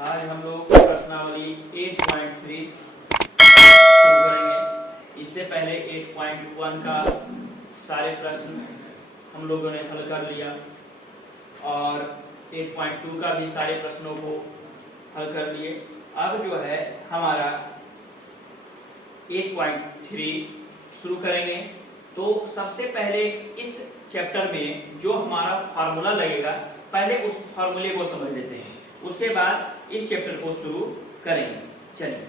आज हम लोग प्रश्नावली 8.3 शुरू करेंगे। इससे पहले 8.1 का सारे प्रश्न हम लोगों ने हल कर लिया और 8.2 का भी सारे प्रश्नों को हल कर लिए। अब जो है हमारा 8.3 शुरू करेंगे। तो सबसे पहले इस चैप्टर में जो हमारा फार्मूला लगेगा, पहले उस फार्मूले को समझ लेते हैं, उसके बाद इस चैप्टर को शुरू करेंगे। चलिए,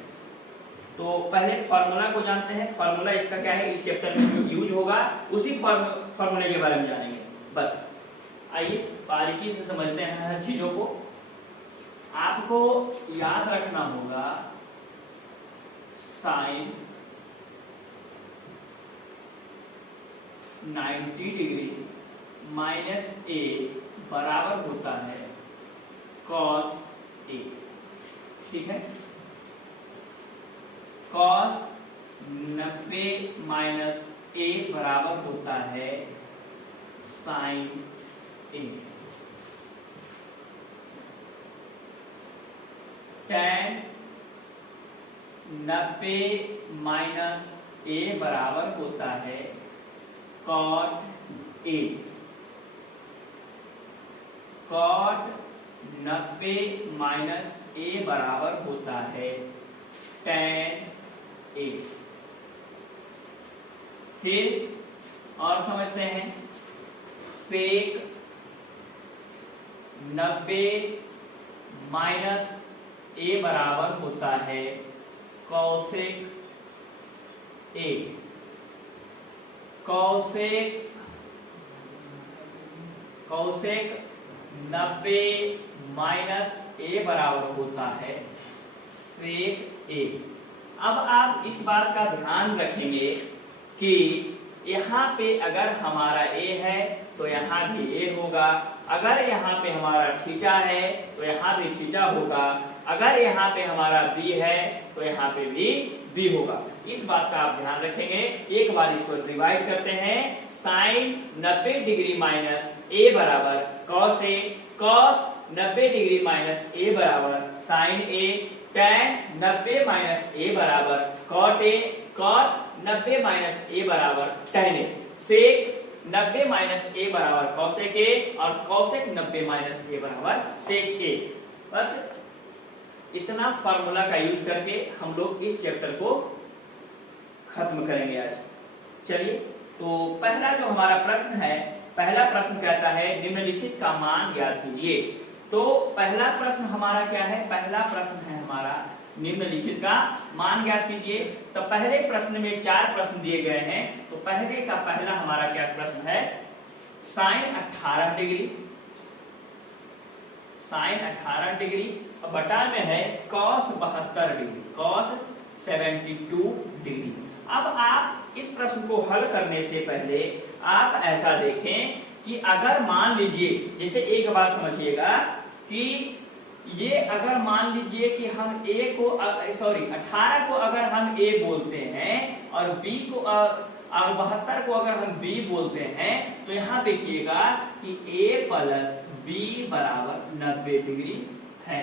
तो पहले फार्मूला को जानते हैं। फार्मूला इसका क्या है, इस चैप्टर में जो यूज होगा उसी फार्मूले के बारे में जानेंगे। बस आइए बारीकी से समझते हैं हर चीजों को। आपको याद रखना होगा साइन 90 डिग्री माइनस ए बराबर होता है cos ए। ठीक है, cos 90 माइनस ए बराबर होता है sin ए। tan 90 माइनस ए बराबर होता है cot ए। cot 90 माइनस ए बराबर होता है tan ए। फिर और समझते हैं, sec 90 माइनस ए बराबर होता है cosec ए। cosec 90 माइनस ए बराबर होता है sec ए। अब आप इस बात का ध्यान रखेंगे कि यहाँ पे अगर हमारा a है तो यहाँ भी a होगा, अगर यहाँ पे हमारा थीटा है तो यहाँ भी थीटा होगा, अगर यहाँ पे हमारा b है तो यहाँ पे भी b होगा। इस बात का आप ध्यान रखेंगे। एक बार इसको रिवाइज करते हैं। साइन 90 डिग्री माइनस a बराबर cos a, cos 90 degree minus a बराबर sin a, tan 90 minus a बराबर cot a, cot 90 minus a बराबर tan a, sec 90 minus a बराबर cosec a और cosec 90 माइनस a बराबर sec a। बस इतना formula का यूज करके हम लोग इस चैप्टर को खत्म करेंगे आज। चलिए, तो पहला जो हमारा प्रश्न है, पहला प्रश्न कहता है निम्नलिखित का मान ज्ञात कीजिए। तो पहला प्रश्न हमारा क्या है, पहला प्रश्न है हमारा निम्नलिखित का मान ज्ञात कीजिए। तो पहले प्रश्न में 4 प्रश्न दिए गए हैं। तो पहले का पहला हमारा क्या प्रश्न है, साइन 18 डिग्री, साइन 18 डिग्री बटा में है cos 72 डिग्री, cos 72 डिग्री। अब आप इस प्रश्न को हल करने से पहले आप ऐसा देखें कि अगर मान लीजिए, जैसे एक बात समझिएगा कि ये अगर मान लीजिए कि हम a को 18 को अगर हम a बोलते हैं और b को और 72 को अगर हम b बोलते हैं, तो यहाँ देखिएगा कि a प्लस b बराबर 90 डिग्री है।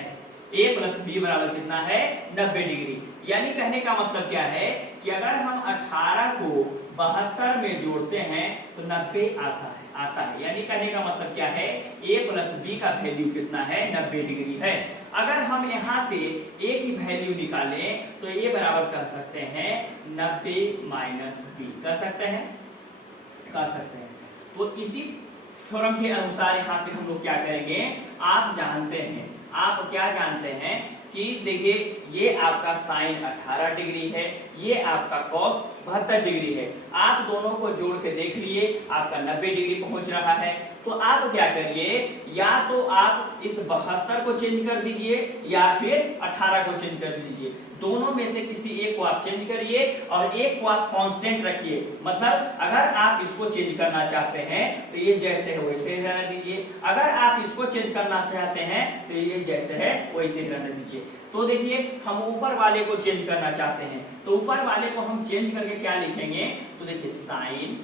a प्लस b बराबर कितना है, 90 डिग्री। यानी कहने का मतलब क्या है कि अगर हम 18 को 72 में जोड़ते हैं तो 90 आता है। यानी कहने का मतलब क्या है, a प्लस b का वैल्यू कितना है, 90 डिग्री है। अगर हम यहाँ से a की वैल्यू निकालें तो a बराबर कह सकते हैं 90 माइनस b, कह सकते हैं। तो इसी थ्योरम के अनुसार यहाँ पे हम लोग क्या करेंगे, आप क्या जानते हैं कि देखिए ये आपका साइन 18 डिग्री है, ये आपका cos 72 डिग्री है। आप दोनों को जोड़ के देख लिए, आपका 90 डिग्री पहुंच रहा है। तो आप क्या करिए, या तो आप इस 72 को चेंज कर दीजिए या फिर 18 को चेंज कर दीजिए। दोनों में से किसी एक को आप चेंज करिए और एक को आप कांस्टेंट रखिए। मतलब अगर आप इसको चेंज करना चाहते हैं तो ये जैसे है वैसे ही रहने दीजिए, अगर आप इसको चेंज करना चाहते हैं तो ये जैसे है वैसे ही रहने दीजिए। तो देखिए हम ऊपर वाले को चेंज करना चाहते हैं, तो ऊपर वाले को हम चेंज करके क्या लिखेंगे, तो देखिए साइन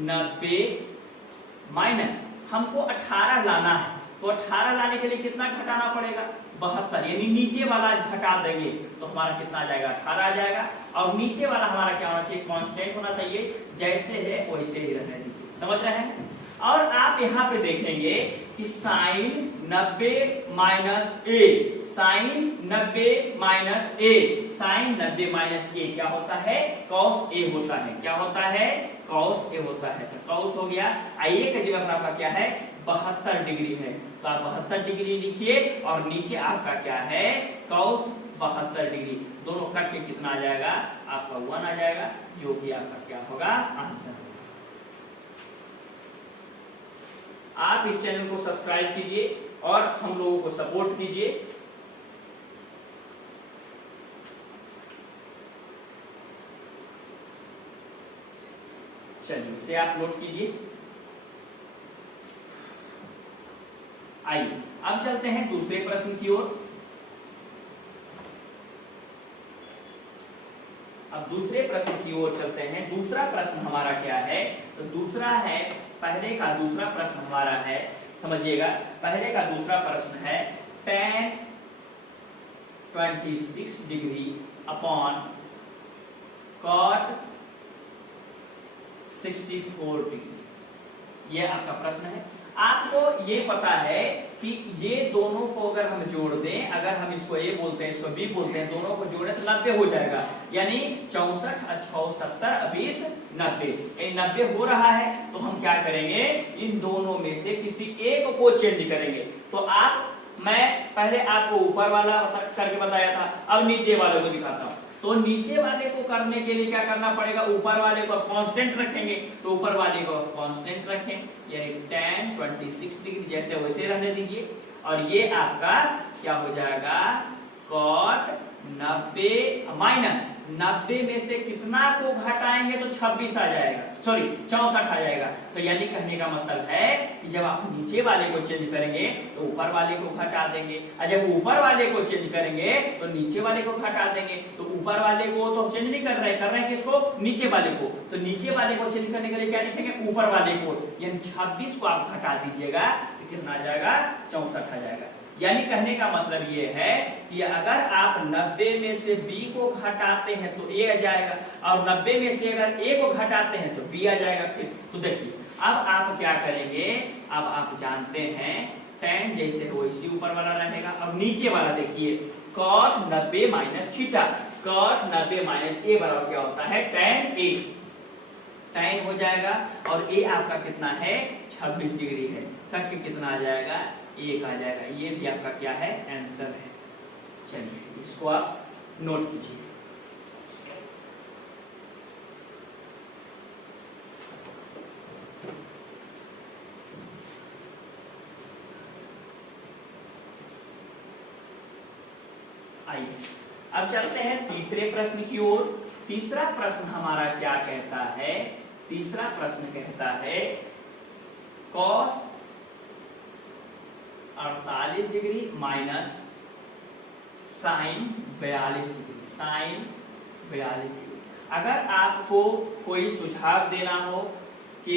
90 माइनस हमको 18 लाना है, तो 18 लाने के लिए कितना घटाना पड़ेगा, 72, यानी नीचे वाला घटा देंगे तो हमारा कितना आ जाएगा, 18 आ जाएगा। और नीचे वाला हमारा क्या होना चाहिए, कांस्टेंट होना चाहिए, जैसे है वैसे ही रहने दीजिए, समझ रहे हैं। और आप यहाँ पे देखेंगे कि साइन 90 माइनस ए, साइन 90 माइनस ए, साइन 90 माइनस ए क्या होता है, कॉस ए होता है, क्या होता है, कॉस ए होता है। तो कॉस हो गया, ए का जगह पर आपका क्या है, 72 डिग्री है, तो आप 72 डिग्री लिखिए और नीचे आपका क्या है, कॉस 72 डिग्री, दोनों कट के कितना आ जाएगा, आपका 1 आ जाएगा, जो कि आपका क्या होगा, आंसर। आप इस चैनल को सब्सक्राइब कीजिए और हम लोगों को सपोर्ट कीजिए। चलिए इसे आप नोट कीजिए। आइए अब चलते हैं दूसरे प्रश्न की ओर। अब दूसरे प्रश्न की ओर चलते हैं। दूसरा प्रश्न हमारा क्या है, तो दूसरा है, पहले का दूसरा प्रश्न हमारा है, समझिएगा, पहले का दूसरा प्रश्न है tan 26 degree upon cot 64 degree, ये आपका प्रश्न है। आपको ये पता है कि ये दोनों को अगर हम जोड़ दें, अगर हम इसको ए बोलते हैं, इसको बी बोलते हैं, दोनों को जोड़े तो 90 हो जाएगा, यानी 64 और 6 70 20 90, 90 हो रहा है। तो हम क्या करेंगे, इन दोनों में से किसी एक को चेंज करेंगे। तो आप, मैं पहले आपको ऊपर वाला करके बताया था, अब नीचे वाले को दिखाता हूँ। तो नीचे वाले को करने के लिए क्या करना पड़ेगा, ऊपर वाले को कांस्टेंट रखेंगे, तो ऊपर वाले को कांस्टेंट रखें, यानी tan 26 डिग्री जैसे वैसे रहने दीजिए। और ये आपका क्या हो जाएगा, cot 90 माइनस 90 में से कितना को घटाएंगे तो 26 आ जाएगा, सॉरी 64 आ जाएगा। तो यानी कहने का मतलब है कि जब आप नीचे वाले को चेंज करेंगे तो ऊपर वाले को घटा देंगे, और जब ऊपर वाले को चेंज करेंगे तो नीचे वाले को घटा देंगे। तो ऊपर वाले को तो चेंज नहीं कर रहे हैं किसको, नीचे वाले को। तो नीचे वाले को चेंज करने के लिए क्या लिखेंगे, ऊपर वाले को, यानी 26 को आप घटा दीजिएगा तो कितना आ जाएगा, 64 आ जाएगा। यानी कहने का मतलब ये है कि अगर आप 90 में से b को घटाते हैं तो a आ जाएगा, और 90 में से अगर a को घटाते हैं तो b आ जाएगा। फिर तो देखिए अब आप क्या करेंगे, अब आप जानते हैं tan जैसे वैसे ऊपर वाला रहेगा, और नीचे वाला देखिए cot 90 minus theta, cot 90 minus a बराबर क्या होता है, tan a, tan हो जाएगा। और a आपका कितना है, 26 डिग्री है, कट के कितना आ जाएगा, 1 आ जाएगा। ये भी आपका क्या है, आंसर है। चलिए इसको आप नोट कीजिए। आइए अब चलते हैं तीसरे प्रश्न की ओर। तीसरा प्रश्न हमारा क्या कहता है, तीसरा प्रश्न कहता है cos 48 degree minus sine 42 degree, sine 42 degree. अगर आपको कोई सुझाव देना हो कि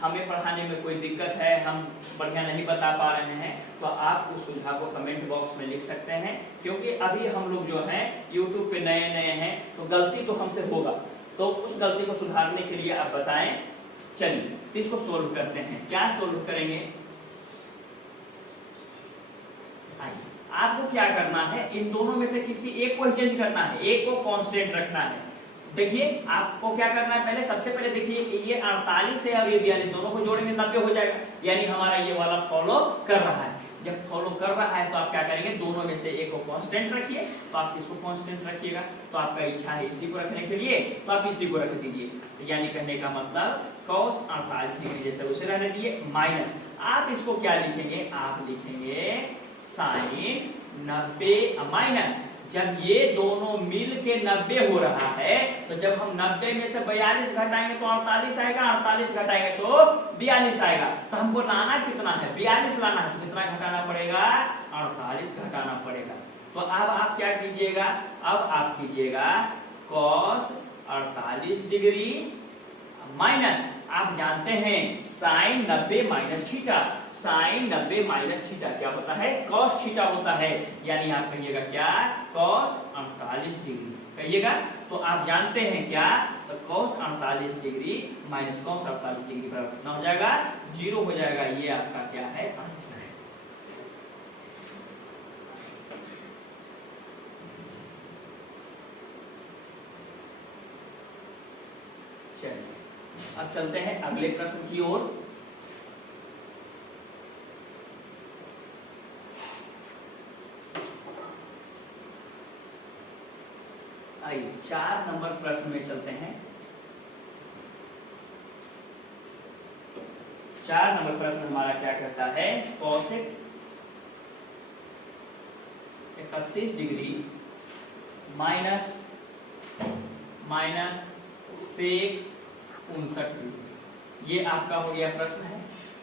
हमें पढ़ाने में कोई दिक्कत है, हम बढ़िया नहीं बता पा रहे हैं, तो आप उस सुझाव को कमेंट बॉक्स में लिख सकते हैं। क्योंकि अभी हम लोग जो हैं YouTube पे नए नए हैं, तो गलती तो हमसे होगा, तो उस गलती को सुधारने के लिए आप बताएं। चलिए तो इसको सोल्व करते हैं। क्या सोल्व करेंगे, आपको क्या करना है, इन दोनों में से किसी एक को चेंज करना है, एक को कांस्टेंट रखना है। देखिए आपको क्या करना है, पहले सबसे पहले देखिए ये 48 है और ये 42, दोनों को जोड़ेंगे 90 हो जाएगा, यानी हमारा ये वाला फॉलो कर रहा है। जब फॉलो कर रहा है तो आप क्या करेंगे, दोनों में से एक को कांस्टेंट रखिए, तो आप इसको कांस्टेंट रखिएगा। तो आपका इच्छा है इसी को रखने के लिए, तो आप इसी को रख दीजिए। यानी कहने का मतलब cos 48 डिग्री जैसे उसे रहने दिए, माइनस आप इसको क्या लिखेंगे, आप लिखेंगे साइन 90 माइनस, जब ये दोनों मिल के 90 हो रहा है, तो जब हम 90 में से 42 घटाएंगे तो 48 आएगा, 48 घटाएंगे तो 42 आएगा। तो हमको लाना कितना है, 42 लाना है, तो कितना घटाना पड़ेगा, 48 घटाना पड़ेगा। तो अब आप क्या कीजिएगा, अब आप कीजिएगा cos 48 डिग्री माइनस आप जानते हैं sine 90 minus theta, sine 90 minus theta क्या होता है, कॉस थीटा होता है। यानी आप कहिएगा क्या, कॉस 48 डिग्री कहिएगा। तो आप जानते हैं क्या, तो cos 48 degree minus cos 48 degree बराबर कितना हो जाएगा, 0 हो जाएगा। ये आपका क्या है, आंसर है। चलिए अब चलते हैं अगले प्रश्न की ओर। आइए 4 नंबर प्रश्न में चलते हैं। 4 नंबर प्रश्न हमारा क्या कहता है, cosec 31 degree minus sec 59 degree. ये आपका हो गया प्रश्न है।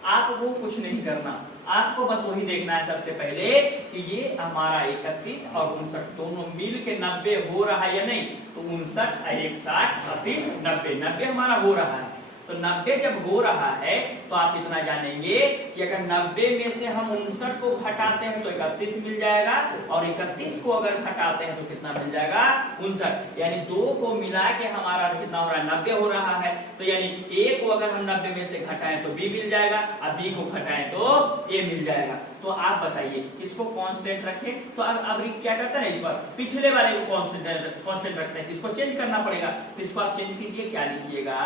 आपको कुछ नहीं करना, आपको बस वही देखना है सबसे पहले कि ये हमारा 31 और 59 दोनों मिल के 90 हो रहा है या नहीं। तो 59 1 60 30 90, 90 हमारा हो रहा है। तो 90 जब हो रहा है तो आप इतना जानेंगे कि अगर 90 में से हम 59 को घटाते हैं तो 31 मिल जाएगा, और 31 को अगर घटाते हैं तो कितना मिल जाएगा, 59। यानी 2 को मिला के हमारा कितना हो रहा है, 90 हो रहा है। तो यानी A को अगर हम 90 में से घटाएं तो B मिल जाएगा, और B को घटाएं तो A मिल जाएगा। तो आप बताइए किसको कांस्टेंट रखें। तो अब क्या करते हैं, इस बार पिछले वाले को कांस्टेंट रखते हैं, इसको चेंज करना पड़ेगा। तो इसको आप चेंज कीजिए, क्या लिखिएगा,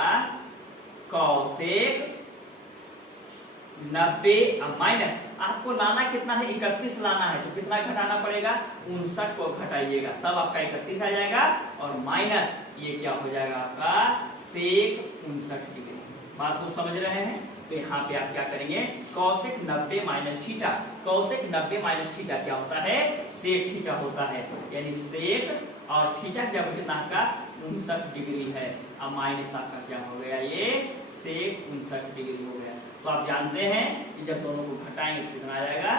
कोसेक 90 माइनस, आपको लाना कितना है, 31 लाना है। तो कितना घटाना पड़ेगा, 59 को घटाइएगा तब आपका 31 आ जाएगा, और माइनस ये क्या हो जाएगा आपका सेक 59 डिग्री। बात को समझ रहे हैं। तो यहाँ पे आप क्या करेंगे, cosec 90 minus theta, cosec 90 minus theta क्या होता है, सेक थीटा होता है। यानी सेक और थीटा क्या कितना आपका 59 डिग्री है, अब माइनस आपका क्या हो गया, ये सेक 59 डिग्री हो गया। तो आप जानते हैं कि जब दोनों को घटाएंगे तो कितना आ जाएगा,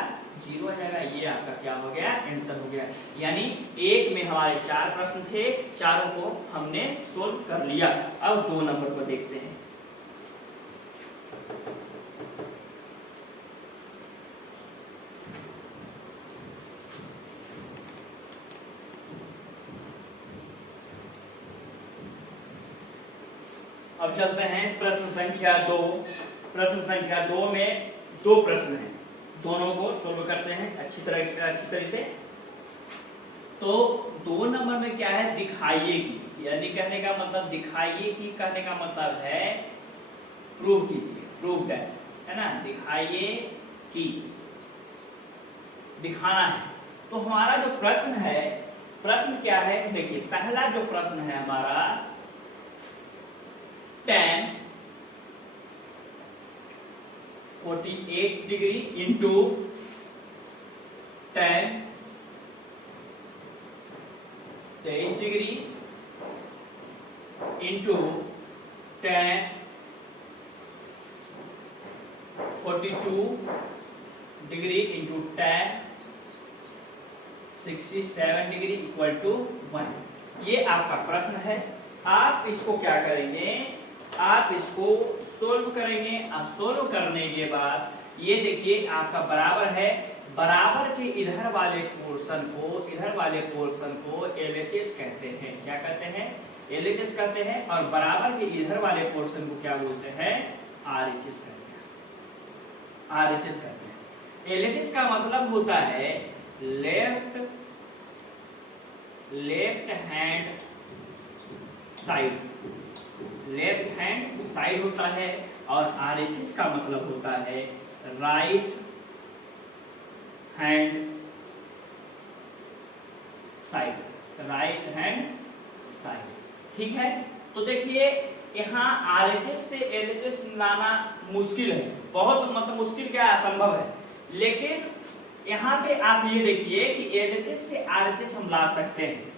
0 आ जाएगा। ये आपका क्या हो गया, आंसर हो गया। यानी एक में हमारे 4 प्रश्न थे, चारों को हमने सोल्व कर लिया। अब 2 नंबर को देखते हैं। अब चलते हैं प्रश्न संख्या 2। प्रश्न संख्या 2 में 2 प्रश्न हैं, दोनों को सोल्व करते हैं अच्छी तरह से। तो 2 नंबर में क्या है, दिखाइए कि, यानी कहने का मतलब दिखाइए कि, कहने का मतलब है प्रूव कीजिए, प्रूव दैट, है ना, दिखाइए कि, दिखाना है। तो हमारा जो प्रश्न है, प्रश्न क्या है, देखिए पहला जो प्रश्न है हमारा, tan 48 degree into tan 23 degree into tan 42 degree into tan 67 degree equal to 1। ये आपका प्रश्न है। आप इसको क्या करेंगे, आप इसको सोल्व करेंगे। अब सोल्व करने के बाद ये देखिए आपका बराबर है, बराबर के इधर वाले पोर्शन को LHS कहते हैं। क्या कहते हैं, LHS कहते हैं। और बराबर के इधर वाले पोर्शन को क्या बोलते हैं, RHS कहते हैं। RHS कहते हैं। LHS का मतलब होता है left hand side, left hand side होता है। और RHS का मतलब होता है right hand side, right hand side. ठीक है। तो देखिए यहाँ RHS से LHS लाना मुश्किल है, बहुत मतलब मुश्किल क्या, असंभव है। लेकिन यहाँ पे आप ये देखिए कि LHS से RHS हम ला सकते हैं,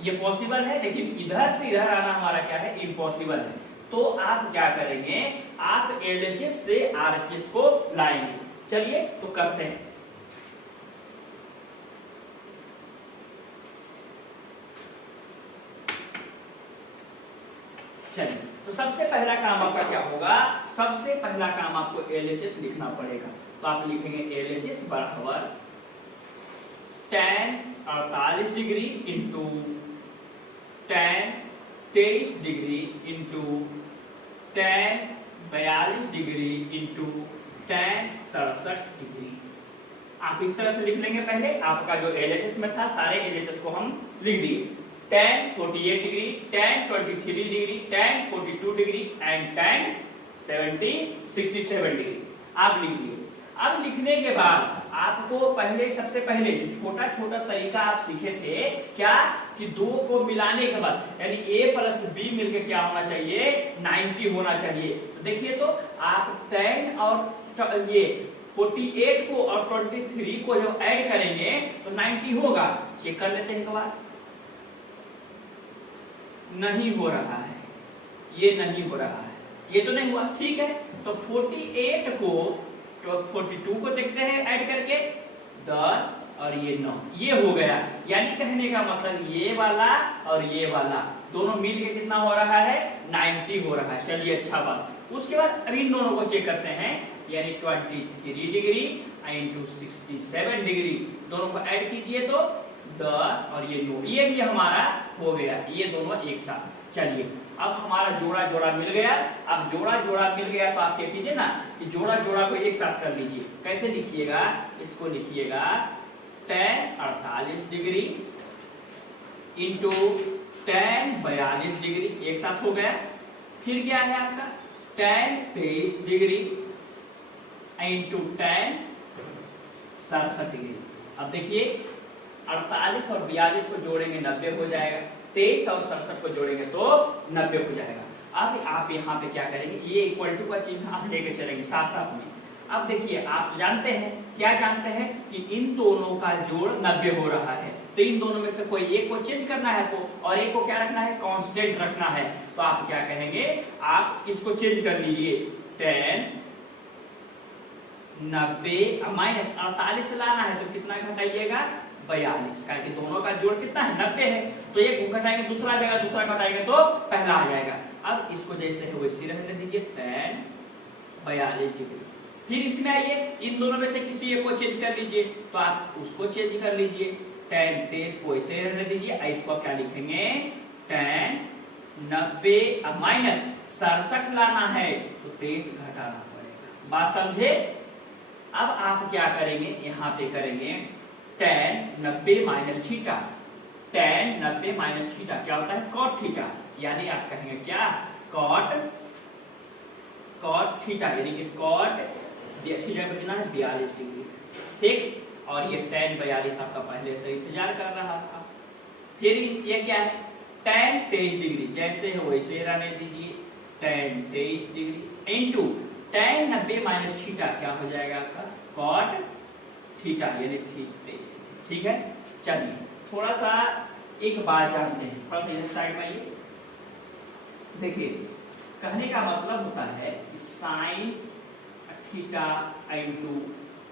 ये पॉसिबल है। लेकिन इधर से इधर आना हमारा क्या है, इम्पॉसिबल है। तो आप क्या करेंगे, आप LHS से RHS को लाएंगे। चलिए तो करते हैं। चलिए तो सबसे पहला काम आपका क्या होगा, सबसे पहला काम आपको LHS लिखना पड़ेगा। तो आप लिखेंगे LHS बराबर tan 48 degree into tan 23 degree into tan 42 degree into tan 67 degree. आप इस तरह से लिख लेंगे। पहले आपका जो LHS में था सारे LHS को हम लिख दिए, tan 48 degree, tan 23 degree, tan 42 degree and tan 67 degree आप लिख लिए। अब लिखने के बाद आपको पहले सबसे पहले जो छोटा छोटा तरीका आप सीखे थे क्या, कि दो को मिलाने के बाद यानी A प्लस B मिलकर क्या होना चाहिए, 90 होना चाहिए। तो देखिए तो आप tan और ये 48 को और 23 को जब ऐड करेंगे तो 90 होगा। चेक कर लेते हैं एक बार। नहीं हो रहा है, ये नहीं हो रहा है, ये तो नहीं हुआ, ठीक है। तो 48 को तो 42 को देखते हैं ऐड करके 10 और ये 9, ये हो गया। यानी कहने का मतलब ये वाला और ये वाला दोनों मिल के कितना हो रहा है, 90 हो रहा है। चलिए अच्छा बात। उसके बाद अभी इन दोनों को चेक करते हैं, यानी 23 डिग्री इंटू 67 डिग्री दोनों को ऐड कीजिए तो 10 और ये 9, ये भी हमारा हो गया, ये दोनों एक साथ। चलिए अब हमारा जोड़ा जोड़ा मिल गया। अब जोड़ा जोड़ा मिल गया तो आप क्या कीजिए ना कि जोड़ा जोड़ा को एक साथ कर लीजिए। कैसे लिखिएगा, इसको लिखिएगा tan 48 degree into tan 42 degree, एक साथ हो गया। फिर क्या है आपका tan 23 degree into tan 67 degree. अब देखिए 48 और 42 को जोड़ेंगे 90 हो जाएगा, 23 और 67 को जोड़ेंगे तो 90 हो जाएगा। अब आप यहाँ पे क्या करेंगे, ये इक्वल टू का चिन्ह आप लेके चलेंगे साथ साथ में। अब देखिए आप जानते हैं, क्या जानते हैं कि इन दोनों का जोड़ 90 हो रहा है, तो इन दोनों में से कोई एक को चेंज करना है आपको और एक को क्या रखना है, कांस्टेंट रखना है। तो आप क्या कहेंगे, आप इसको चेंज कर लीजिए, tan 90 माइनस 48 लाना है तो कितना घटाइएगा, 42, का कि दोनों का जोड़ कितना है, 90 है। तो एक घटाएंगे दूसरा आ जाएगा, दूसरा घटाएंगे तो पहला आ जाएगा। अब इसको जैसे है वैसे रहने दीजिए, tan 42 डिग्री। फिर इसमें आइए, इन दोनों में से किसी एक को चेंज कर लीजिए, तो आप उसको चेंज कर लीजिए, tan 23 को ऐसे रहने दीजिए। इसको क्या लिखेंगे, tan 90 माइनस 67 लाना है तो 23 घटाना पड़ेगा। बात समझे। अब आप क्या करेंगे, यहाँ पे करेंगे tan 90 minus theta. tan 90 minus theta क्या होता है, cot थीटा। यानी आप कहेंगे क्या, cot थीटा, यानी कि cot थीटा का कितना है, 42 डिग्री, ठीक। और ये tan 42 आपका पहले से इंतजार कर रहा था। फिर ये क्या है, tan 23 डिग्री, जैसे है वैसे रहने दीजिए, tan 23 degree into tan 90 minus theta क्या हो जाएगा आपका, cot थीटा, यानी ठीक है। चलिए थोड़ा सा एक बात जानते हैं, थोड़ा सा इस साइड में आइए। देखिए कहने का मतलब होता है कि sine theta into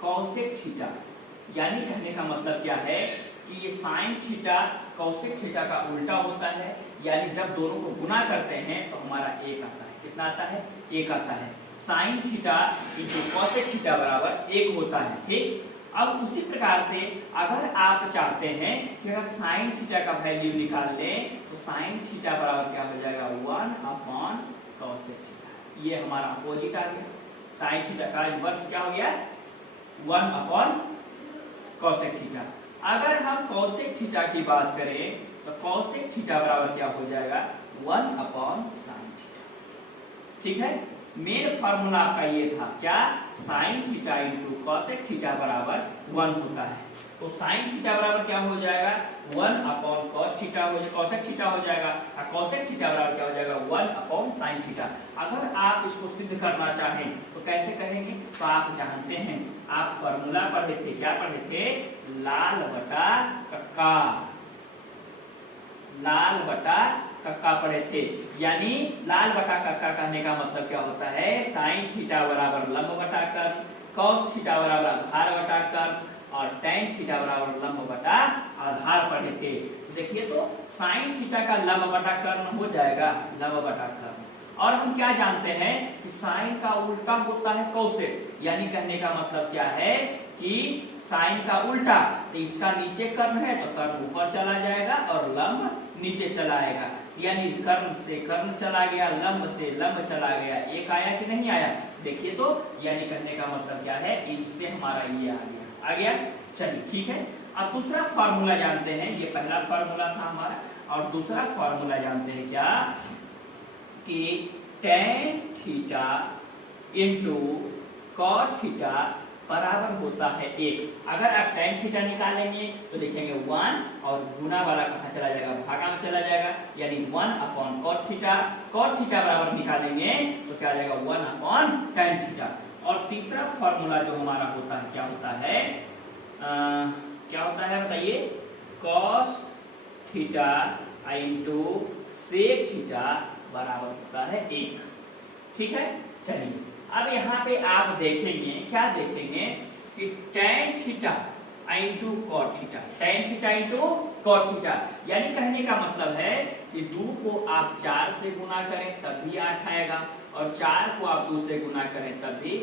cosec theta, यानी कहने का मतलब क्या है कि ये साइन थीटा कॉसेक थीटा का उल्टा होता है। यानी जब दोनों को गुना करते हैं तो हमारा एक आता है, कितना आता है, एक आता है। Sine theta into cosec theta बराबर एक होता है, ठीक। अब उसी प्रकार से अगर आप चाहते हैं कि अगर साइन थीटा का वैल्यू निकाल लें तो साइन थीटा बराबर क्या हो जाएगा, 1 कॉसेक थीटा। ये हमारा अपोजिट आ गया, साइन थीटा का इनवर्स क्या हो गया, 1 कॉसेक थीटा। अगर हम कॉसेक थीटा की बात करें तो कॉसेक थीटा बराबर क्या हो जाएगा, 1 साइन थीटा, ठीक है। मेन फार्मूला आपका ये था क्या, sine theta into cosec theta बराबर 1 होता है। तो साइन थीटा बराबर क्या हो जाएगा, 1 कॉस थीटा हो जाएगा, कॉसेक थीटा हो जाएगा, और कॉसेक थीटा बराबर क्या हो जाएगा, 1 साइन थीटा। अगर आप इसको सिद्ध करना चाहें तो कैसे कहेंगे, तो आप जानते हैं, आप फार्मूला पढ़े थे, क्या पढ़े थे, लाल बटा कक्का, लाल बटा कक्का पढ़े थे। यानी लाल बटा कक्का कहने का मतलब क्या होता है, साइन थीटा बराबर लंब बटा कर्ण, कॉस थीटा बराबर आधार बटा कर्ण और tan थीटा बराबर लंब बटा आधार पढ़े थे। देखिए तो साइन थीटा का लंब बटा कर्ण हो जाएगा, लंब बटा कर्ण, और हम क्या जानते हैं कि साइन का उल्टा होता है कोसेक, यानी कहने का मतलब क्या है कि साइन का उल्टा, तो इसका नीचे कर्ण है तो कर्ण ऊपर चला जाएगा और लंब नीचे चला आएगा, यानी कर्ण से कर्ण चला गया, लंब से लंब चला गया, एक आया कि नहीं आया, देखिए तो, यानी कहने का मतलब क्या है, इससे हमारा ये आ गया। चलिए ठीक है। अब दूसरा फार्मूला जानते हैं, ये पहला फार्मूला था हमारा, और दूसरा फार्मूला जानते हैं क्या कि tan theta into cot theta बराबर होता है 1। अगर आप tan थीटा निकालेंगे तो देखेंगे 1 और गुना वाला कहाँ चला जाएगा, भागा में चला जाएगा, यानी 1/cot थीटा। cot थीटा बराबर निकालेंगे तो क्या आ जाएगा 1/tan थीटा। और तीसरा फार्मूला जो हमारा होता है क्या होता है, क्या होता है बताइए, cos theta into sec theta बराबर होता है 1। ठीक है। चलिए अब यहाँ पे आप देखेंगे, क्या देखेंगे कि tan theta into cot theta, tan theta into cot theta, यानी कहने का मतलब है कि 2 को आप 4 से गुना करें तब भी 8 आएगा, और 4 को आप 2 से गुना करें तब भी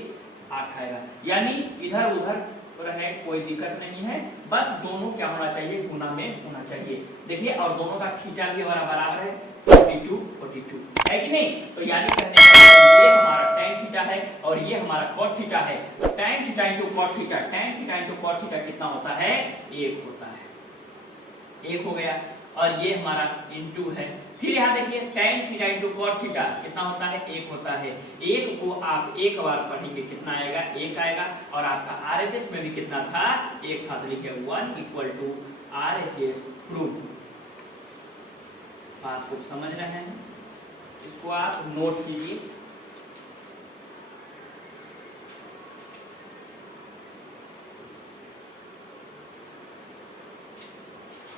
8 आएगा, यानी इधर उधर रहे कोई दिक्कत नहीं है, बस दोनों क्या होना चाहिए, गुना में होना चाहिए। देखिए और दोनों का थीटा भी हमारा बराबर है 42 है कि नहीं, तो यानी कहने का मतलब ये हमारा tan थीटा है और ये हमारा cot थीटा है। tan theta into cot theta, tan theta into cot theta कितना होता है, 1 होता है, 1 हो गया, और ये हमारा इंटू है। फिर यहाँ देखिए tan theta into cot theta कितना होता है, 1 होता है। 1 को आप एक बार पढ़ेंगे कितना आएगा, 1 आएगा, और आपका RHS में भी कितना था, 1 था, तो लिखे 1 = RHS प्रूफ। बात को समझ रहे हैं, इसको आप नोट कीजिए।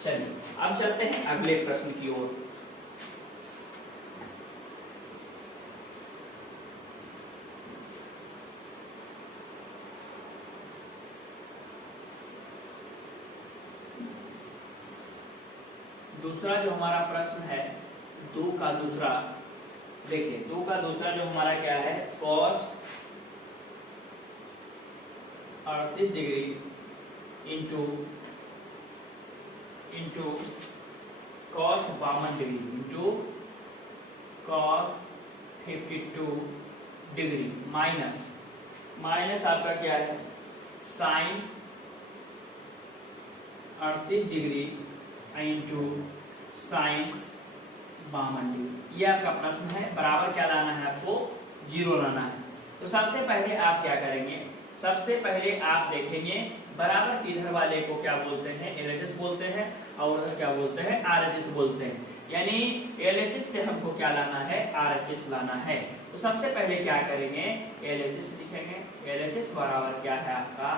चलिए अब चलते हैं अगले प्रश्न की ओर। दूसरा जो हमारा प्रश्न है 2 का दूसरा, देखिए 2 का दूसरा जो हमारा क्या है, cos 38 degree into cos 52 degree into cos 52 degree minus आपका क्या है, sin 38 degree into sine 52 degree. ये आपका प्रश्न है, बराबर क्या लाना है, आपको 0 लाना है। तो सबसे पहले आप क्या करेंगे, सबसे पहले आप देखेंगे बराबर इधर वाले को क्या बोलते हैं, LHS बोलते हैं, और उधर क्या बोलते हैं, RHS बोलते हैं, यानी LHS से हमको क्या लाना है, RHS लाना है। तो सबसे पहले क्या करेंगे, LHS लिखेंगे, LHS बराबर क्या है आपका,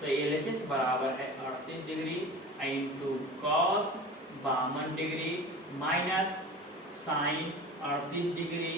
तो LHS बराबर है 38 degree into cos 52 degree minus sine 38 degree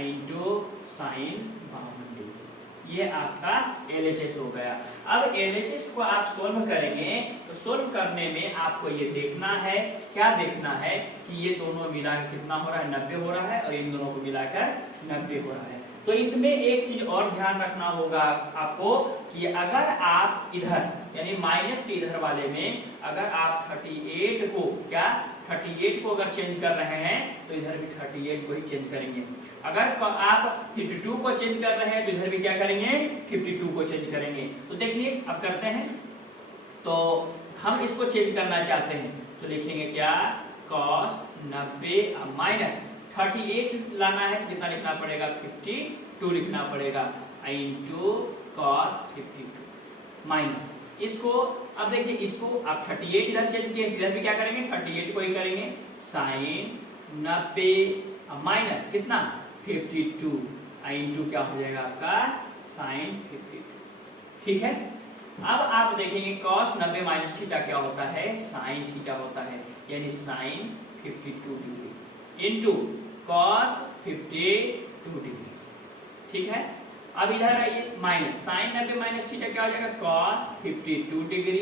into sine 52 degree. ये आपका LHS हो गया। अब LHS को आप सोल्व करेंगे, तो सोल्व करने में आपको ये देखना है, क्या देखना है कि ये दोनों मिलाकर कितना हो रहा है, 90 हो रहा है, और इन दोनों को मिलाकर 90 हो रहा है। तो इसमें एक चीज और ध्यान रखना होगा आपको कि अगर आप इधर यानी माइनस के इधर वाले में अगर आप 38 को क्या 38 को अगर चेंज कर रहे हैं तो इधर भी 38 को ही चेंज करेंगे। अगर आप 52 को चेंज कर रहे हैं तो इधर भी क्या करेंगे, 52 को चेंज करेंगे। तो देखिए अब करते हैं, तो हम इसको चेंज करना चाहते हैं तो लिखेंगे क्या, cos 90 माइनस 38 लाना है तो कितना लिखना पड़ेगा, 52 लिखना पड़ेगा इंटू cos 52 माइनस इसको। अब देखिए इसको आप 38 इधर चेंज किए, इधर भी क्या करेंगे, 38 को ही करेंगे, साइन 90 माइनस कितना 52 इंटू क्या हो जाएगा आपका साइन 52। ठीक है। अब आप देखेंगे cos 90 माइनस थीटा क्या होता है, साइन थीटा होता है, यानी sine 52 degree into cos 52 degree. ठीक है। अब इधर आइए, माइनस साइन 90 माइनस थीटा क्या हो जाएगा, cos 52 degree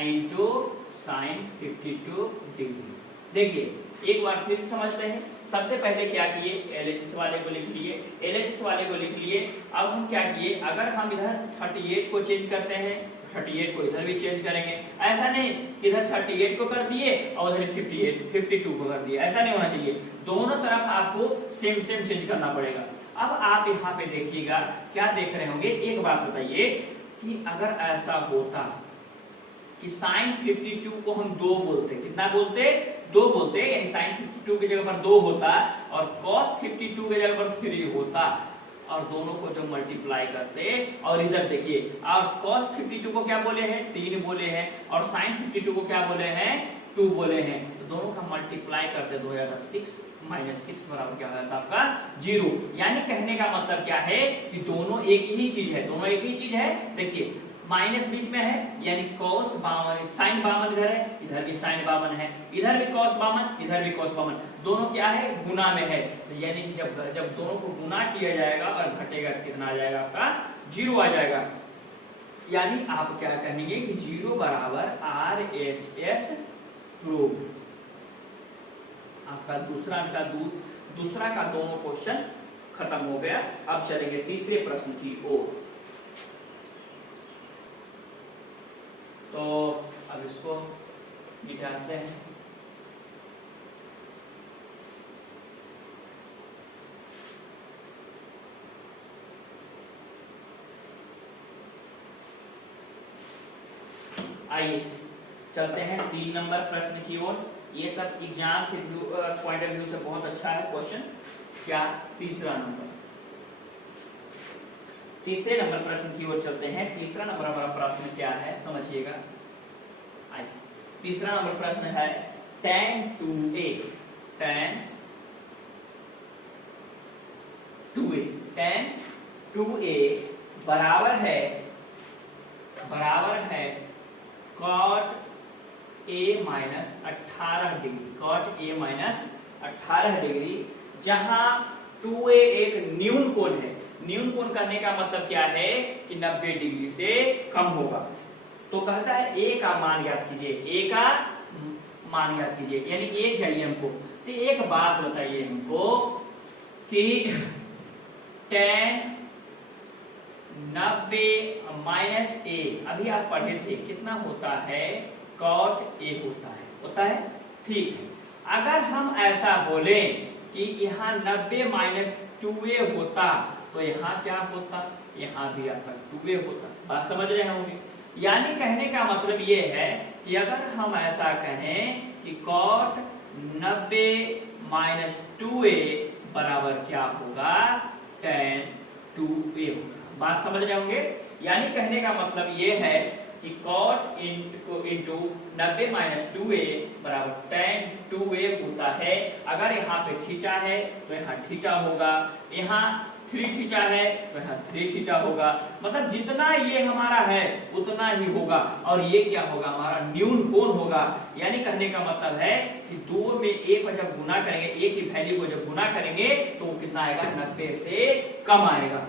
into sine 52 degree. देखिए एक बार फिर समझते हैं, सबसे पहले क्या किए, एलएचएस वाले को लिख लिए, एलएचएस वाले को लिख लिए। अब हम क्या किए, अगर हम इधर 38 को चेंज करते हैं, 38 को इधर भी चेंज करेंगे। ऐसा नहीं कि इधर 38 को कर दिए और उधर 52 को कर दिए, ऐसा नहीं होना चाहिए। दोनों तरफ आपको सेम सेम चेंज करना पड़ेगा। अब आप यहाँ पे देखिएगा, क्या देख रहे होंगे, एक बात बताइए कि अगर ऐसा होता कि साइन 52 को हम 2 बोलते, कितना बोलते, 2 बोलते, यानी साइन 52 की जगह पर 2 होता और कॉस 52 की जगह पर 3 होता, और दोनों को जो मल्टीप्लाई करते, और इधर देखिए, और cos 52 को क्या बोले हैं, 3 बोले हैं, और sin 52 को क्या बोले हैं, 2 बोले हैं। तो दोनों का मल्टीप्लाई करते तो हो जाता 6 - 6 बराबर क्या होता है आपका 0। यानी कहने का मतलब क्या है कि दोनों एक ही चीज है, दोनों एक ही चीज है। देखिए माइनस बीच में है, यानी cos 52, sin 52 इधर है, इधर भी sin 52 है, इधर भी cos 52, इधर भी cos 52, दोनों क्या है, गुना में है। तो यानी कि जब दोनों को गुना किया जाएगा और घटेगा तो कितना आ जाएगा आपका 0 आ जाएगा। यानी आप क्या कहेंगे कि 0 बराबर RHS प्रूव। आपका दूसरा का दोनों क्वेश्चन खत्म हो गया। अब चलेंगे तीसरे प्रश्न की ओर। तो अब इसको मिटाते हैं। आइए चलते हैं 3 नंबर प्रश्न की ओर। ये सब एग्जाम के पॉइंट ऑफ व्यू से बहुत अच्छा है क्वेश्चन। क्या, तीसरा नंबर, तीसरे नंबर प्रश्न की ओर चलते हैं। तीसरा नंबर हमारा प्रश्न क्या है समझिएगा। आइए तीसरा नंबर प्रश्न है tan 2a, tan 2a बराबर है cot a minus 18 degree, cot a minus 18 degree, जहां 2a एक न्यून कोण है। न्यून कोण करने का मतलब क्या है कि 90 डिग्री से कम होगा। तो कहता है a का मान ज्ञात कीजिए, a का मान ज्ञात कीजिए, यानी a चाहिए हमको। तो एक बात बताइए हमको कि tan 90 माइनस a, अभी आप पढ़े थे कितना होता है, cot a होता है, ठीक है। अगर हम ऐसा बोले कि यहाँ 90 माइनस 2a होता तो यहाँ क्या होता, यहाँ भी आपका 2a होता। बात समझ रहे होंगे। यानी कहने का मतलब ये है कि अगर हम ऐसा कहें कि cot 90 माइनस 2a बराबर क्या होगा, tan 2a होगा। बात समझ रहे होंगे। यानी कहने का मतलब ये है कि cot इंटू 90 माइनस 2a बराबर tan 2a होता है। अगर यहाँ पे थीटा है तो यहाँ थीटा होगा, यहाँ 3 थीटा है तो यहाँ 3 थीटा होगा। मतलब जितना ये हमारा है उतना ही होगा, और ये क्या होगा, हमारा न्यून कोण होगा। यानी कहने का मतलब है कि 2 में 1 को जब गुना करेंगे, a की वैल्यू को जब गुना करेंगे तो वो कितना आएगा, 90 से कम आएगा।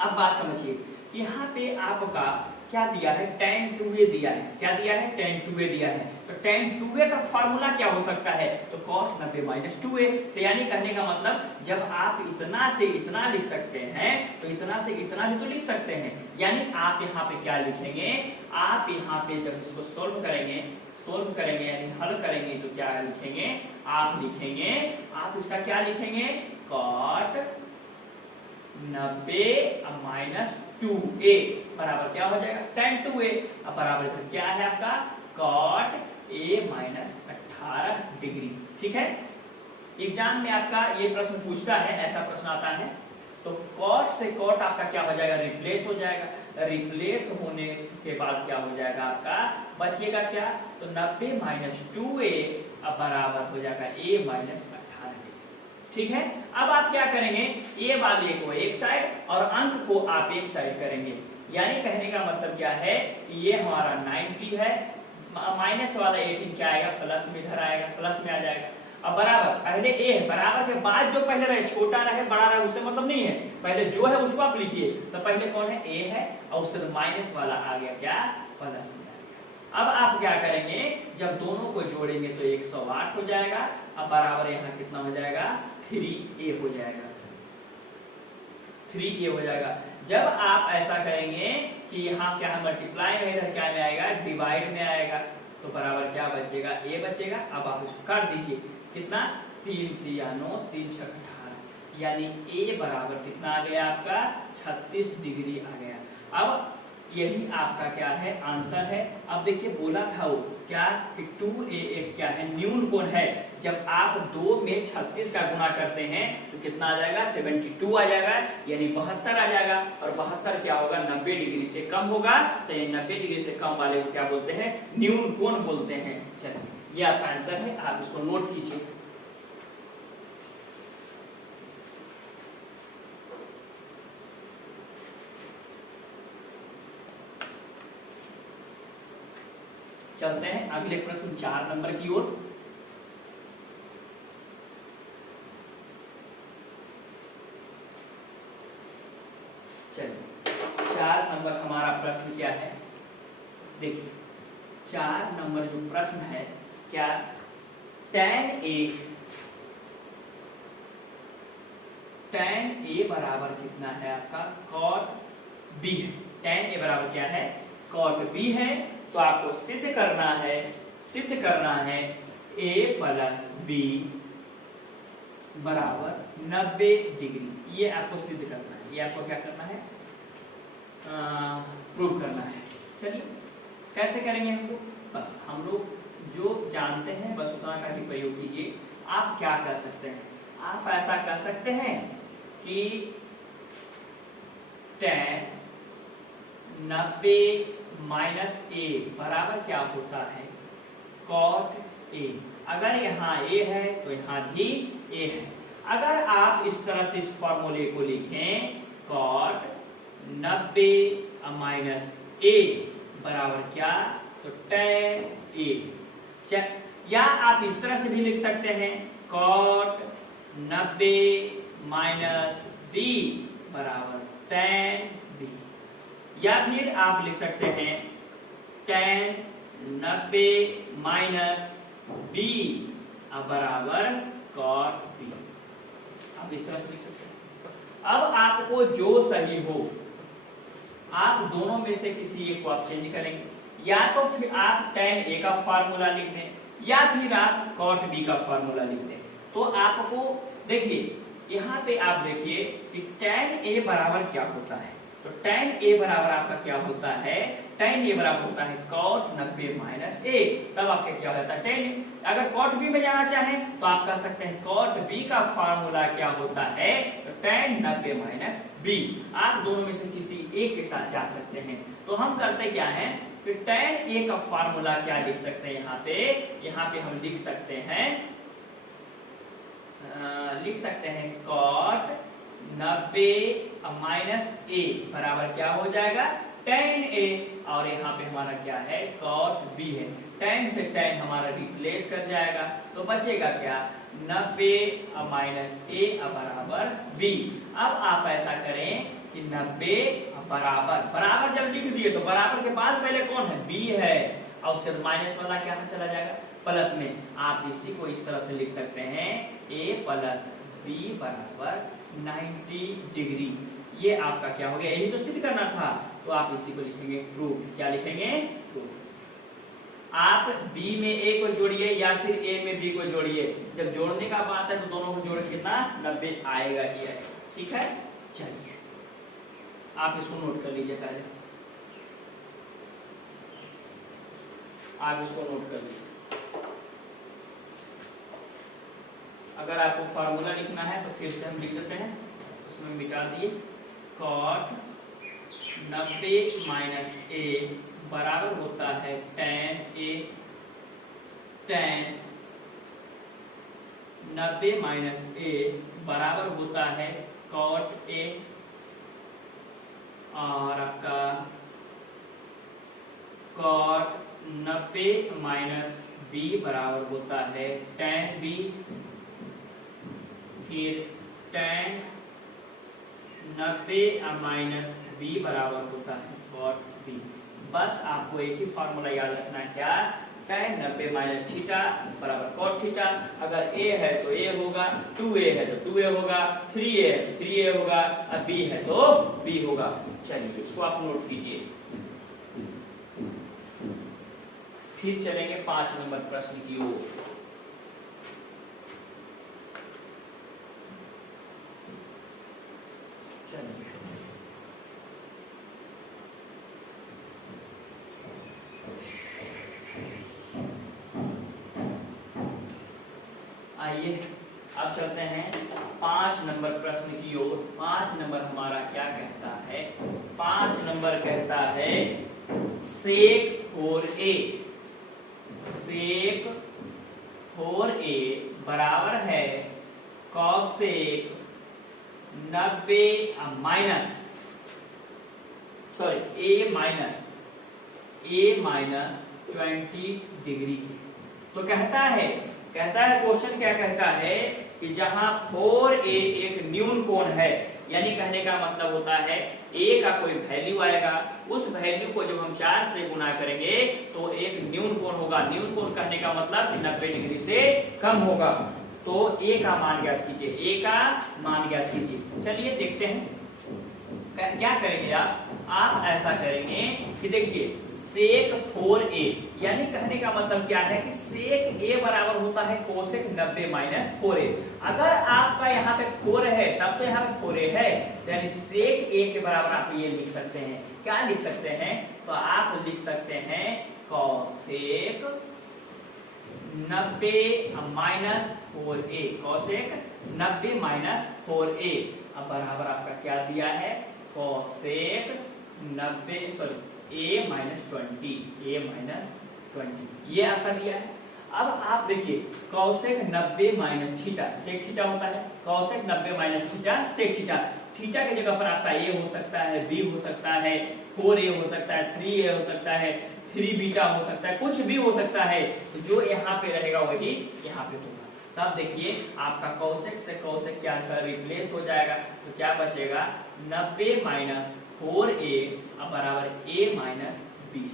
अब बात समझिए, यहाँ पे आपका क्या दिया है, tan 2a दिया है। क्या दिया है, tan 2a दिया है। तो tan 2a का फार्मूला क्या हो सकता है, तो cot 90 माइनस 2a। तो यानी कहने का मतलब जब आप इतना से इतना लिख सकते हैं तो इतना से इतना भी तो लिख सकते हैं। यानी आप यहाँ पे क्या लिखेंगे, आप यहाँ पे जब इसको सोल्व करेंगे यानी हल करेंगे तो क्या लिखेंगे, आप लिखेंगे, आप इसका क्या लिखेंगे, cot 90 माइनस 2a बराबर क्या हो जाएगा, tan 2a। अब बराबर क्या है आपका, cot a माइनस 18 डिग्री। ठीक है, एग्जाम में आपका ये प्रश्न पूछता है, ऐसा प्रश्न आता है। तो cot से cot आपका क्या हो जाएगा, रिप्लेस हो जाएगा। रिप्लेस होने के बाद क्या हो जाएगा आपका, बचेगा क्या, तो 90 माइनस 2a अब बराबर हो जाएगा a माइनस 18 डिग्री। ठीक है, अब आप क्या करेंगे, ए वाले को एक साइड और अंक को आप एक साइड करेंगे। यानी कहने का मतलब क्या है कि ये हमारा 90 है, माइनस वाला 18 क्या आएगा, प्लस में इधर आएगा, प्लस में आ जाएगा। अब बराबर, पहले ए है, बराबर के बाद जो पहले रहे, छोटा रहे बड़ा रहे उससे मतलब नहीं है, पहले जो है उसको आप लिखिए। तो पहले कौन है, ए है, और उसके बाद माइनस वाला आ गया क्या, प्लस में आ गया। अब आप क्या करेंगे, जब दोनों को जोड़ेंगे तो 108 हो जाएगा। अब बराबर यहाँ कितना हो जाएगा, 3a हो जाएगा, 3a हो जाएगा। जब आप ऐसा करेंगे कि यहाँ क्या मल्टीप्लाई में, इधर क्या में आएगा, डिवाइड में आएगा, तो बराबर क्या बचेगा, a बचेगा। अब आप इसको काट दीजिए, कितना, 3 3 9 3 6 18, यानी a बराबर कितना आ गया आपका, 36 डिग्री आ गया। अब यही आपका क्या है, आंसर है। अब देखिए बोला था वो क्या कि 2a एक क्या है, न्यून कोण है। जब आप 2 में 36 का गुणा करते हैं तो कितना आ जाएगा, 72 आ जाएगा, यानी 72 आ जाएगा। और 72 क्या होगा, 90 डिग्री से कम होगा, तो ये 90 डिग्री से कम वाले को क्या बोलते हैं, न्यून कोण बोलते हैं। चलिए ये आपका आंसर है, आप इसको नोट कीजिए। चलते हैं अगले प्रश्न 4 नंबर की ओर। चलिए 4 नंबर हमारा प्रश्न क्या है, देखिए 4 नंबर जो प्रश्न है क्या, tan a बराबर कितना है आपका, cot b है। tan a बराबर क्या है, cot b है। तो आपको सिद्ध करना है a प्लस b बराबर 90 डिग्री, ये आपको सिद्ध करना है, ये आपको क्या करना है, प्रूव करना है। चलिए कैसे करेंगे हम लोग, बस हम लोग जो जानते हैं बस उतना का ही प्रयोग कीजिए। आप क्या कर सकते हैं, आप ऐसा कर सकते हैं कि tan 90 माइनस a बराबर क्या होता है, cot a। अगर यहाँ a है तो यहाँ भी a है। अगर आप इस तरह से इस फॉर्मूले को लिखें, cot 90 माइनस a बराबर क्या, तो tan a। या आप इस तरह से भी लिख सकते हैं, cot 90 माइनस b बराबर tan b। या फिर आप लिख सकते हैं tan 90 माइनस b बराबर cot b। आप इस तरह से लिख सकते हैं। अब आपको जो सही हो, आप दोनों में से किसी एक को आप चेंज करेंगे, या तो फिर आप tan a का फार्मूला लिख दें, या फिर आप cot b का फार्मूला लिख दें। तो आपको देखिए यहाँ पे आप देखिए कि tan a बराबर क्या होता है, तो tan a बराबर आपका क्या होता है, tan a बराबर होता है cot 90 माइनस a। तब आपका क्या होता है tan a। अगर cot b में जाना चाहें तो आप कह सकते हैं cot b का फार्मूला क्या होता है, तो tan 90 माइनस b। आप दोनों में से किसी एक के साथ जा सकते हैं। तो हम करते क्या है कि tan a का फार्मूला क्या लिख सकते हैं, यहाँ पे हम लिख सकते हैं cot 90 माइनस a बराबर क्या हो जाएगा, tan a। और यहाँ पे हमारा क्या है, cot b है। tan से tan हमारा रिप्लेस कर जाएगा, तो बचेगा क्या, 90 माइनस a बराबर b। अब आप ऐसा करें कि 90 बराबर जब लिख दिए तो बराबर के बाद पहले कौन है, b है, और उसके माइनस वाला क्या चला जाएगा, प्लस में। आप इसी को इस तरह से लिख सकते हैं, a प्लस b बराबर 90 डिग्री। ये आपका क्या हो गया, यही तो सिद्ध करना था। तो आप इसी को लिखेंगे प्रूफ। क्या लिखेंगे, प्रूफ। आप b में a को जोड़िए या फिर a में b को जोड़िए, जब जोड़ने का बात है तो दोनों को जोड़ कितना 90 आएगा ही है। ठीक है, चलिए आप इसको नोट कर लीजिए, पहले आप इसको नोट कर लीजिए। अगर आपको फार्मूला लिखना है तो फिर से हम लिख देते हैं, उसमें मिटा दिए, cot 90 माइनस a बराबर होता है tan a। tan 90 minus a बराबर होता है cot a। और आपका cot 90 माइनस b बराबर होता है tan b। फिर tan 90 माइनस b बराबर होता है cot b। बस आपको एक ही फॉर्मूला याद रखना, क्या tan 90 माइनस थीटा बराबर cot थीटा। अगर a है तो a होगा, 2a है तो 2a होगा, 3a है तो 3a होगा, और b है तो b होगा। चलिए इसको आप नोट कीजिए। फिर चलेंगे 5 नंबर प्रश्न की ओर। आइए अब चलते हैं 5 नंबर प्रश्न की ओर। 5 नंबर हमारा क्या कहता है? 5 नंबर कहता है sec 4a, sec 4a बराबर है cosec 90 minus a minus 20 degree की। तो कहता है क्वेश्चन क्या कहता है कि जहां 4a एक न्यून कोण है, यानी कहने का मतलब होता है a का कोई वैल्यू आएगा, उस वैल्यू को जब हम 4 से गुना करेंगे तो एक न्यून कोण होगा। न्यून कोण कहने का मतलब कि 90 डिग्री से कम होगा। तो a का मान ज्ञात कीजिए, a का मान ज्ञात कीजिए। चलिए देखते हैं क्या करेंगे आप ऐसा करेंगे कि देखिए sec 4a, यानी कहने का मतलब क्या है कि sec a बराबर होता है cosec 90 माइनस 4a। अगर आपका यहाँ पे 4 है तब तो यहाँ पे 4a है, यानी sec a के बराबर आप ये लिख सकते हैं। क्या लिख सकते हैं? तो आप लिख सकते हैं cosec 90 minus 4a, cosec 90 minus 4a। अब बराबर आपका क्या दिया है? cosec 90 a माइनस 20, ये आपका दिया है। अब आप देखिए cosec 90 minus theta, sec theta होता है, cosec 90 minus theta sec theta. Theta की जगह पर आपका a हो सकता है, b हो सकता है, 4a हो सकता है, 3a हो सकता है, 3 बीटा हो सकता है, कुछ भी हो सकता है। तो जो यहाँ पे रहेगा वही यहाँ पे होगा। तब देखिए आपका cosec से cosec क्या रिप्लेस हो जाएगा, तो क्या बचेगा 90 माइनस 4a बराबर a माइनस 20।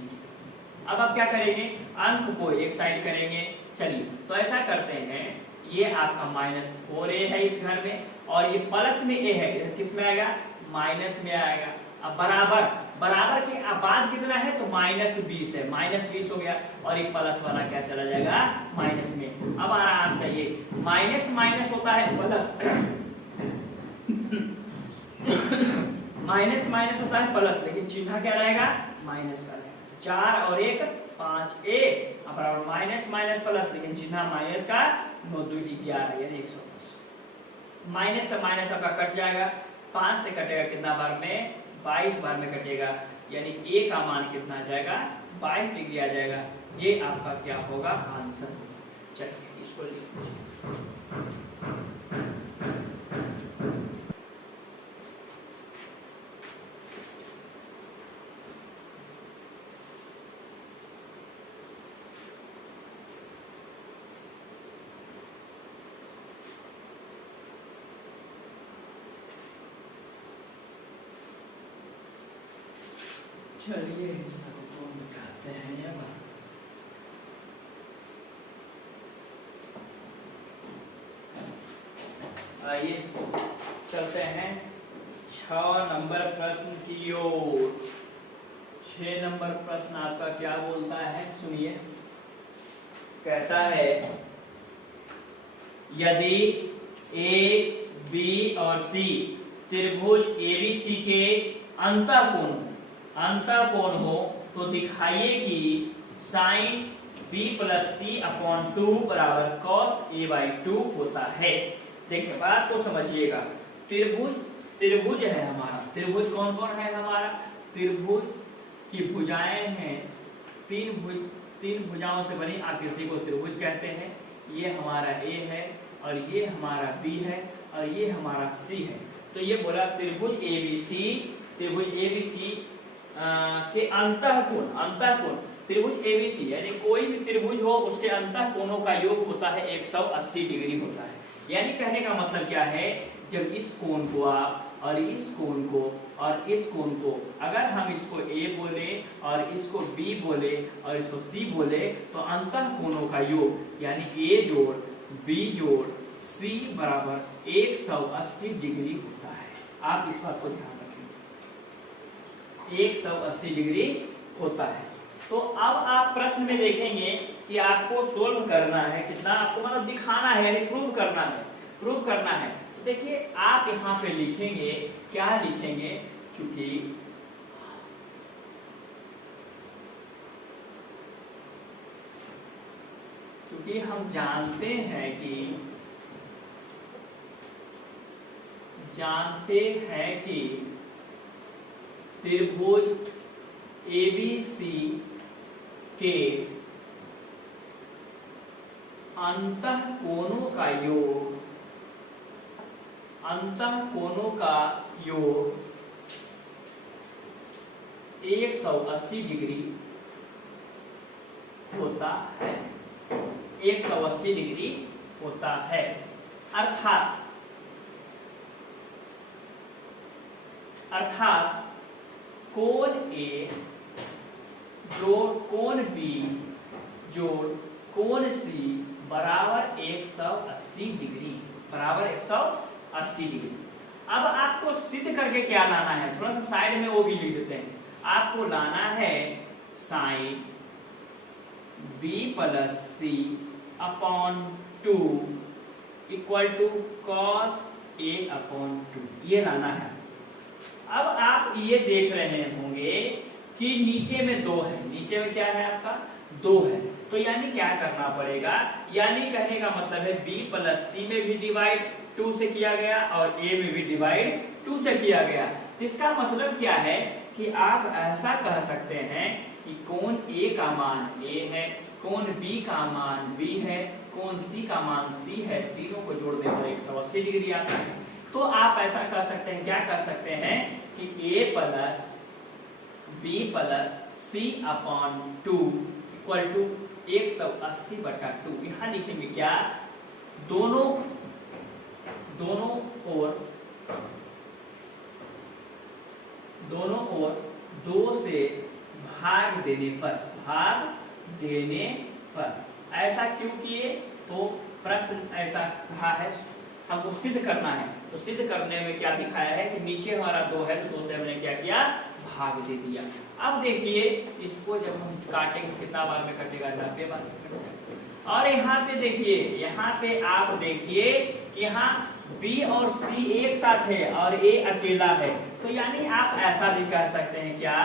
अब आप क्या करेंगे? अंक को एक साइड करेंगे। चलिए तो ऐसा करते हैं, ये आपका माइनस 4a है इस घर में, और ये प्लस में a है, किस में आएगा? माइनस में आएगा। अब बराबर के बाद कितना है? तो माइनस 20 है, माइनस 20 हो गया, और ये प्लस वाला क्या चला जाएगा? माइनस में। अब आराम से ये माइनस माइनस होता है प्लस माइनस माइनस होता है प्लस, लेकिन चिन्ह क्या रहेगा? माइनस का रहेगा। 4 और 1 5a बराबर माइनस माइनस प्लस, लेकिन चिन्ह माइनस का, 9 2 11 यानी 110। माइनस से माइनस आपका कट जाएगा, 5 से कटेगा कितना बार में? 22 बार में कटेगा, यानी a का मान कितना आ जाएगा? 22 डिग्री आ जाएगा। ये आपका क्या होगा? आंसर। चलिए इसको लिख लीजिए। चलिए सबको मिटाते हैं। अब आइए चलते हैं 6 नंबर प्रश्न की ओर। 6 नंबर प्रश्न आपका क्या बोलता है? सुनिए, कहता है यदि ए बी और सी त्रिभुज एबीसी के अंतःकोण हो तो दिखाइए कि sin b प्लस सी अपॉन 2 बराबर cos a बाई 2 होता है। देखिए बात को समझिएगा। त्रिभुज है हमारा। त्रिभुज कौन कौन है हमारा? त्रिभुज की भुजाएं हैं, तीन भुजाओं से बनी आकृति को त्रिभुज कहते हैं। ये हमारा a है, और ये हमारा b है, और ये हमारा c है। तो ये बोला त्रिभुज एबीसी के अंतःकोण त्रिभुज एबीसी, यानी कोई भी त्रिभुज हो उसके अंतःकोणों का योग होता है 180 डिग्री होता है। यानी कहने का मतलब क्या है? जब इस कोण को आप और इस कोण को और इस कोण को अगर हम इसको A बोले और इसको B बोले और इसको C बोले तो अंतः कोणों का योग यानी A जोड़ B जोड़ C बराबर 180 डिग्री होता है। आप इस बात को ध्यान रखें, 180 डिग्री होता है। तो अब आप प्रश्न में देखेंगे कि आपको सोल्व करना है कितना, आपको मतलब दिखाना है यानी प्रूव करना है, प्रूव करना है। तो देखिए आप यहाँ पे लिखेंगे, क्या लिखेंगे, क्योंकि हम जानते हैं कि त्रिभुज ABC के अंतः कोणों का योग 180 डिग्री होता है, 180 डिग्री होता है। अर्थात कोण A जोड़ कोण B जोड़ कोण C बराबर 180 डिग्री, बराबर 180 डिग्री। अब आपको सिद्ध करके क्या लाना है, थोड़ा सा साइड में वो भी लिख देते हैं। आपको लाना है sine B plus C upon 2 equal to cos A upon 2, ये लाना है। अब आप ये देख रहे होंगे कि नीचे में 2 है, नीचे में क्या है आपका 2 है, तो यानी क्या करना पड़ेगा, यानी कहने का मतलब है B प्लस C में भी डिवाइड 2 से किया गया और A में भी डिवाइड 2 से किया गया। इसका मतलब क्या है कि आप ऐसा कह सकते हैं कि कोण A का मान A है, कोण B का मान B है, कोण C का मान C है, तीनों को जोड़ने पर 180 डिग्री आता है। तो आप ऐसा कह सकते हैं, क्या कह सकते हैं कि A plus B plus C upon 2 equal to 180/2। यहाँ लिखेंगे क्या, दोनों ओर 2 से भाग देने पर ऐसा क्यों किए, तो प्रश्न ऐसा कहा है, हमको सिद्ध करना है। तो सिद्ध करने में क्या दिखाया है कि नीचे हमारा 2 है तो 2 से हमने क्या किया, भाग दे दिया। अब देखिए इसको जब हम काटेंगे कितना बार में कटेगा, 90 बार में कटेगा। और यहाँ पे देखिए, यहाँ पे आप देखिए कि यहाँ B और C एक साथ है और A अकेला है, तो यानी आप ऐसा भी कह सकते हैं क्या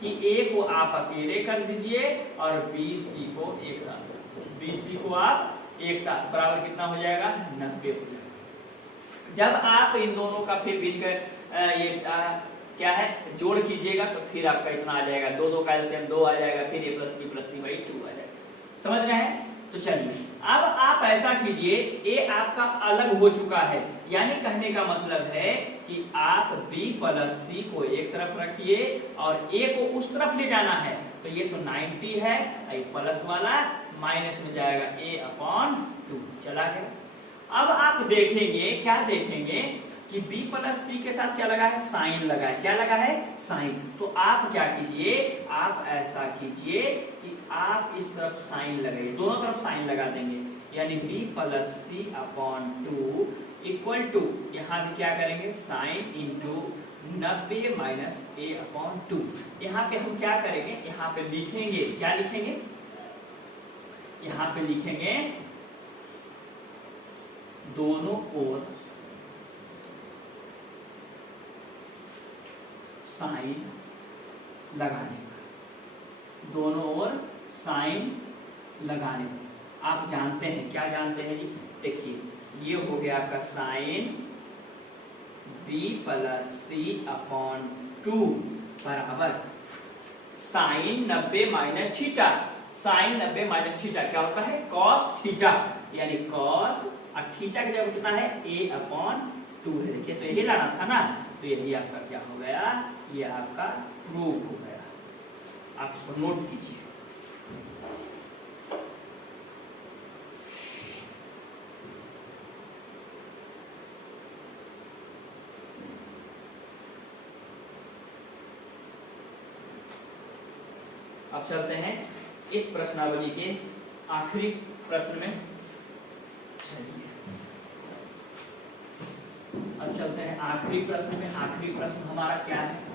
कि A को आप अकेले कर दीजिए और BC को एक साथ, BC को आप एक साथ, बराबर कितना हो जाएगा, 90 हो जाएगा। जब आप इन दोनों का फिर क्या है जोड़ कीजिएगा तो फिर आपका इतना आ जाएगा, 2 का एलसीएम 2 आ जाएगा, फिर A plus B plus C by 2 आ जाएगा। समझ रहे हैं? तो चलिए अब आप ऐसा कीजिए, A आपका अलग हो चुका है, यानी कहने का मतलब है कि आप B प्लस C को एक तरफ रखिए और A को उस तरफ ले जाना है। तो ये तो 90 है, ये प्लस वाला माइनस में जाएगा A अपॉन 2, चला गया। अब आप देखेंगे, क्या देखेंगे कि B प्लस C के साथ क्या लगा है, साइन लगा है, क्या लगा है, साइन। तो आप क्या कीजिए, आप ऐसा कीजिए कि आप इस तरफ साइन लगाइए, दोनों तरफ साइन लगा देंगे, यानी B plus C upon 2 equal to, यहाँ भी क्या करेंगे, sine into 90 minus A upon 2। यहाँ पे हम क्या करेंगे, यहाँ पे लिखेंगे, क्या लिखेंगे, यहाँ पे लिखेंगे दोनों ओर साइन लगाने पर, दोनों ओर साइन लगाने पर आप जानते हैं, क्या जानते हैं जी, देखिए ये हो गया आपका sine B plus C upon 2 बराबर sine 90 minus theta, sine 90 minus theta क्या होता है, कॉस थीटा, यानी कॉस और थीटा की जगह कितना है, A अपॉन 2 है। देखिए तो यही लाना था ना, तो यही आपका क्या हो गया, ये आपका प्रूव हो गया। आप इसको नोट कीजिए। अब चलते हैं इस प्रश्नावली के आखिरी प्रश्न में। चलिए अब चलते हैं आखिरी प्रश्न में। आखिरी प्रश्न हमारा क्या है?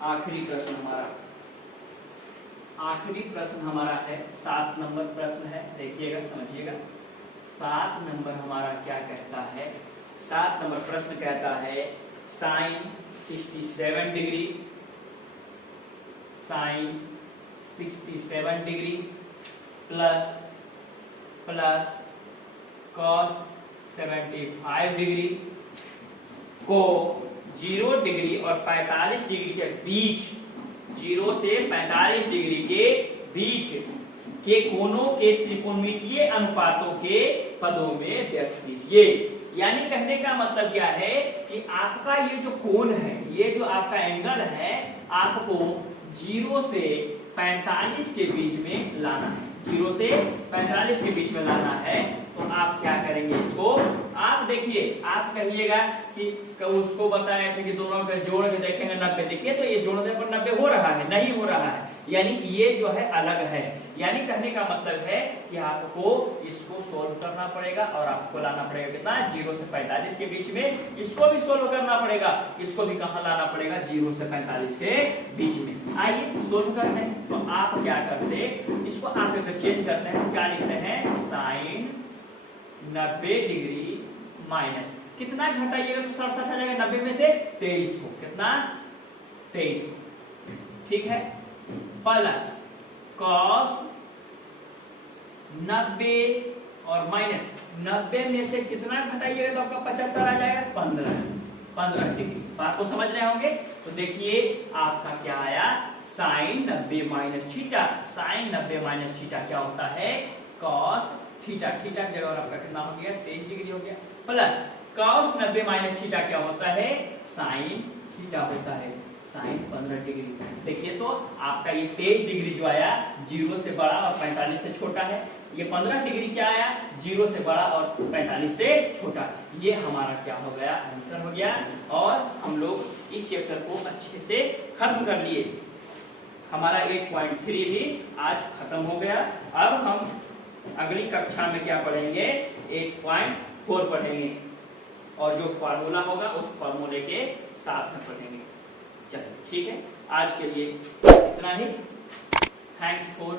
आखिरी प्रश्न हमारा है 7 नंबर प्रश्न है। देखिएगा, समझिएगा। 7 नंबर हमारा क्या कहता है? 7 नंबर प्रश्न कहता है sine 67 degree, sine 67 degree plus cos 75 degree को 0 डिग्री और 45 डिग्री के बीच, 0 से 45 डिग्री के बीच के कोणों के त्रिकोणमितीय अनुपातों के पदों में व्यक्त कीजिए। यानी कहने का मतलब क्या है कि आपका ये जो कोण है, ये जो आपका एंगल है, आपको 0 से 45 के बीच में लाना है। 0 से 45 के बीच में लाना है। तो आप क्या करेंगे? इसको आप देखिए, आप कहिएगा कि उसको बताए थे कि दोनों के जोड़ के देखेंगे 90। देखिए तो ये जोड़ने पर 90 हो रहा है? नहीं हो रहा है, यानी ये जो है अलग है। यानी कहने का मतलब है कि आपको इसको सोल्व करना पड़ेगा और आपको लाना पड़ेगा कितना? 0 से 45 के बीच में। इसको भी सोल्व करना पड़ेगा, इसको भी कहाँ लाना पड़ेगा? 0 से 45 के बीच में। आइए सोल्व करते हैं। तो आप क्या करते, इसको आप अगर चेंज करते हैं, क्या लिखते हैं? साइन 90 डिग्री माइनस कितना घटाइएगा तो 67 आ जाएगा 90 में से 23 को। कितना? 23 को, ठीक है। प्लस कॉस 90 और माइनस 90 में से कितना घटाइएगा तो आपका 75 आ जाएगा? 15 डिग्री। बात को समझ रहे होंगे? तो देखिए आपका क्या आया? Sine 90 minus theta. Sine 90 minus theta क्या होता है? Cos theta. थीटा की जगह आपका कितना हो गया? 23 डिग्री हो गया। प्लस कॉस 90 माइनस थीटा क्या होता है? साइन थीटा होता है, साइन 15 डिग्री। देखिए तो आपका ये 23 डिग्री जो आया 0 से बड़ा और 45 से छोटा है। ये 15 डिग्री क्या आया? 0 से बड़ा और 45 से छोटा। ये हमारा क्या हो गया? आंसर हो गया। और हम लोग इस चैप्टर को अच्छे से खत्म कर लिए। हमारा 8.3 भी आज खत्म हो गया। अब हम अगली कक्षा में क्या पढ़ेंगे? 8.4 पढ़ेंगे और जो फार्मूला होगा उस फार्मूले के साथ में पढ़ेंगे। चलिए ठीक है, आज के लिए इतना ही। Thanks for